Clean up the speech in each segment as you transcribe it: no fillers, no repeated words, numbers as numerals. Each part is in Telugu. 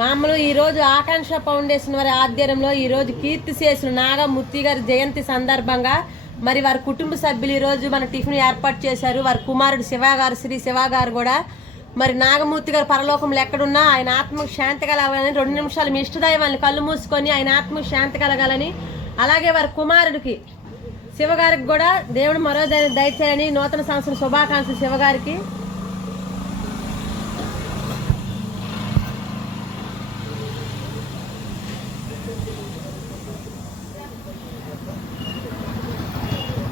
మామూలు ఈరోజు ఆకాంక్ష ఫౌండేషన్ వారి ఆధ్వర్యంలో ఈరోజు కీర్తిశేషులు నాగమూర్తి గారి జయంతి సందర్భంగా మరి వారి కుటుంబ సభ్యులు ఈరోజు మన టిఫిన్ ఏర్పాటు చేశారు. వారి కుమారుడు శివ గారు, శ్రీ శివ గారు కూడా మరి నాగమూర్తి గారు పరలోకంలో ఎక్కడున్నా ఆయన ఆత్మకు శాంతి కలగాలని 2 నిమిషాలు మీ ఇష్టదైవాన్ని కళ్ళు మూసుకొని ఆయన ఆత్మకు శాంతి కలగాలని, అలాగే వారి కుమారుడికి శివగారికి కూడా దేవుడు మరో దయచేయాలని నూతన సంవత్సరం శుభాకాంక్షలు శివగారికి.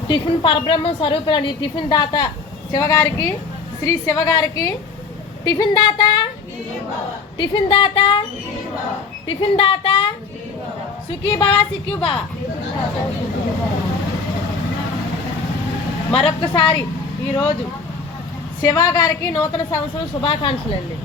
టిఫిన్ పరబ్రహ్మ స్వరూపులండి. టిఫిన్ దాత శివగారికి, శ్రీ శివగారికి టిఫిన్ దాత, టిఫిన్ దాత, టిఫిన్ దాత సుఖీ బావా సిక్యూ బావా. మరొక్కసారి ఈరోజు శివ గారికి నూతన సంవత్సరం శుభాకాంక్షలు అండి.